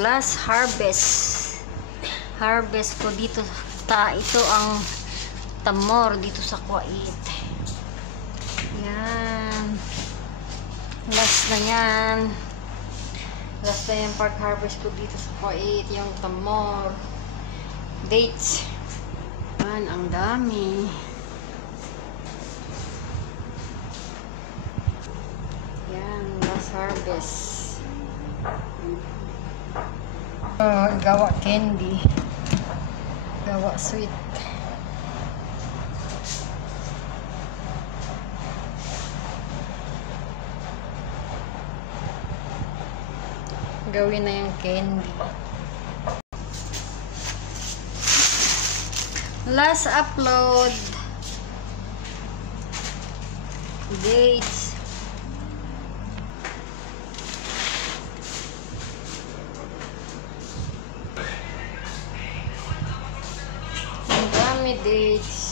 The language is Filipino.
last harvest ko dito. Ito ang tamor dito sa Kuwait. Yan, last na yan part harvest ko dito sa Kuwait, yung tamor dates. Yan, ang dami. Yan, last harvest. Gawa candy, gawa sweet. Gawin na yung candy. Last upload dates. Ang dami dates.